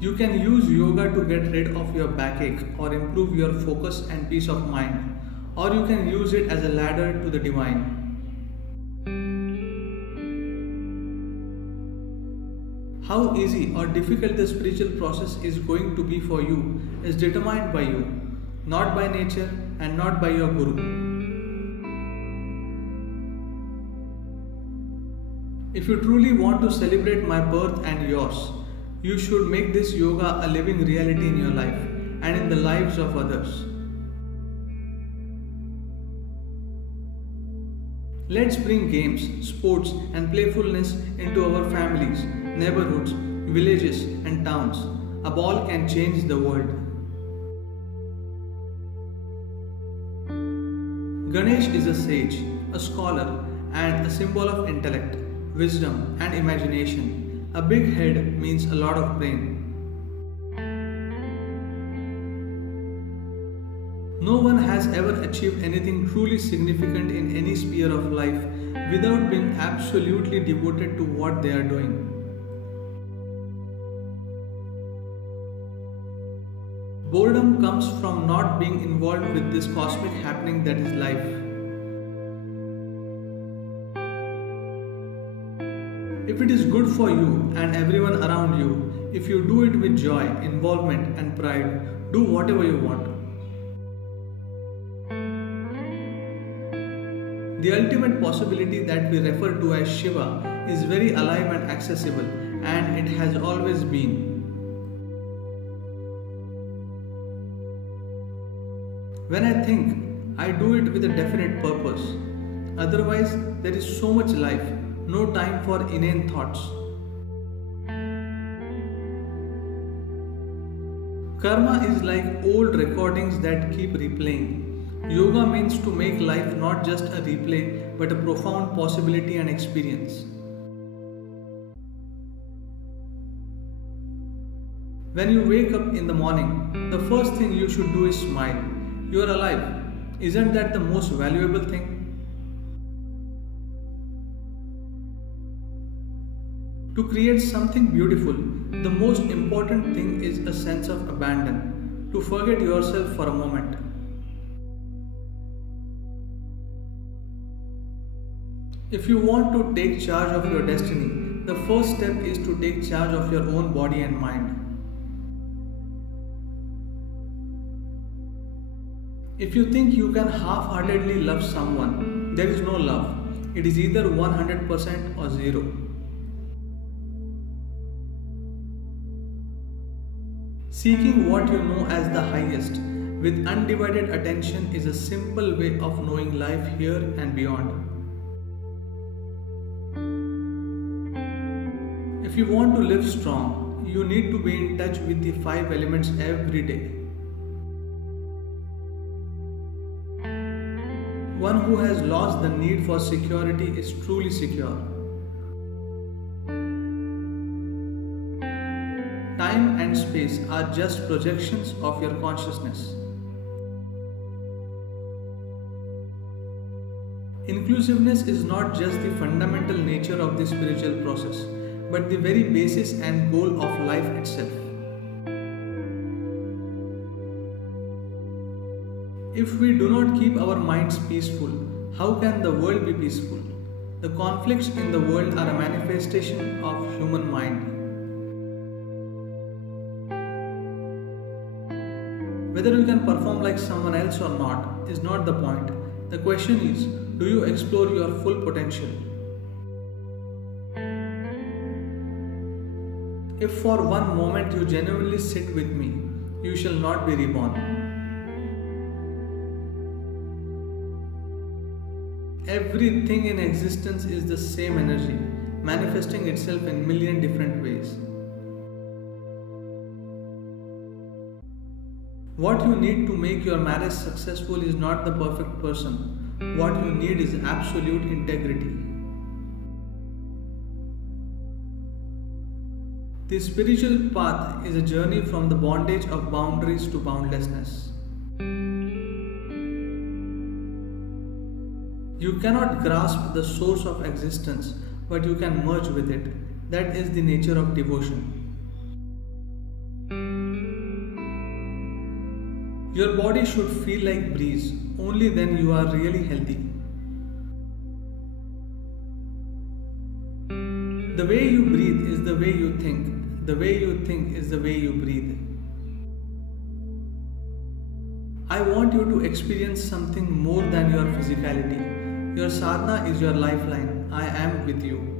You can use yoga to get rid of your backache or improve your focus and peace of mind, or you can use it as a ladder to the divine. How easy or difficult the spiritual process is going to be for you is determined by you, not by nature and not by your guru. If you truly want to celebrate my birth and yours, you should make this yoga a living reality in your life and in the lives of others. Let's bring games, sports, and playfulness into our families, neighborhoods, villages, and towns. A ball can change the world. Ganesh is a sage, a scholar, and a symbol of intellect, wisdom, and imagination. A big head means a lot of brain. No one has ever achieved anything truly significant in any sphere of life without being absolutely devoted to what they are doing. Boredom comes from not being involved with this cosmic happening that is life. If it is good for you and everyone around you, if you do it with joy, involvement, and pride, do whatever you want. The ultimate possibility that we refer to as Shiva is very alive and accessible, and it has always been. When I think, I do it with a definite purpose. Otherwise, there is so much life, no time for inane thoughts. Karma is like old recordings that keep replaying. Yoga means to make life not just a replay but a profound possibility and experience. When you wake up in the morning, the first thing you should do is smile. You are alive. Isn't that the most valuable thing? To create something beautiful, the most important thing is a sense of abandon, to forget yourself for a moment. If you want to take charge of your destiny, the first step is to take charge of your own body and mind. If you think you can half-heartedly love someone, there is no love. It is either 100% or 0. Seeking what you know as the highest with undivided attention is a simple way of knowing life here and beyond. If you want to live strong, you need to be in touch with the 5 elements every day. One who has lost the need for security is truly secure. Time and space are just projections of your consciousness. Inclusiveness is not just the fundamental nature of the spiritual process, but the very basis and goal of life itself. If we do not keep our minds peaceful, how can the world be peaceful? The conflicts in the world are a manifestation of human mind. Whether you can perform like someone else or not is not the point. The question is, do you explore your full potential? If for one moment you genuinely sit with me, you shall not be reborn. Everything in existence is the same energy, manifesting itself in million different ways. What you need to make your marriage successful is not the perfect person. What you need is absolute integrity. The spiritual path is a journey from the bondage of boundaries to boundlessness. You cannot grasp the source of existence, but you can merge with it. That is the nature of devotion. Your body should feel like breeze, only then you are really healthy. The way you breathe is the way you think. The way you think is the way you breathe. I want you to experience something more than your physicality. Your sadhana is your lifeline. I am with you.